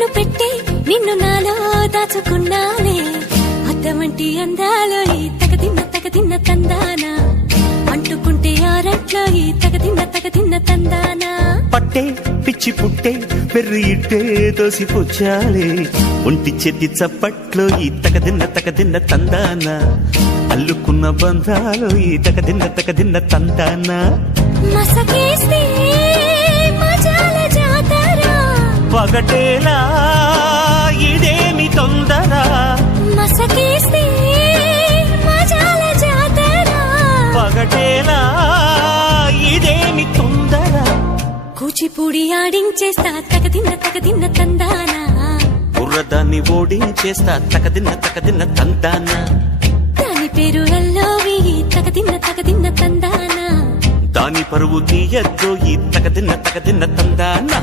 కన్ను పెట్టే నిన్ను నాలో దాచుకున్నానే అద్దమంటి అందాలో ఈ తగదిన్న తందానా అంటుకుంటే ఆరట్లో ఈ తగదిన్న తందానా పట్టే పిచ్చి పుట్టే పెర్రి ఇట్టే దోసిపుచ్చాలే ఒంటి చేతి చప్పట్లో ఈ తగదిన్న తందానా అల్లుకున్న బంధాలు ఈ తగదిన్న తందానా మసకేస్తే మజాల జాతర పగటేలా ఇదేమి తొందర మసకేస్తే మజాల జాతర పగటేలా ఇదేమి తొందర కూచిపూడి ఆడించేస్తా తగదిన్న తందానా బుర్రదాన్ని ఓడించేస్తా తగదిన్న తందానా దాని పేరు ఎల్లోవి తగదిన్న తందానా దాని పరువు తీయద్దు ఈ తగదిన్న తందానా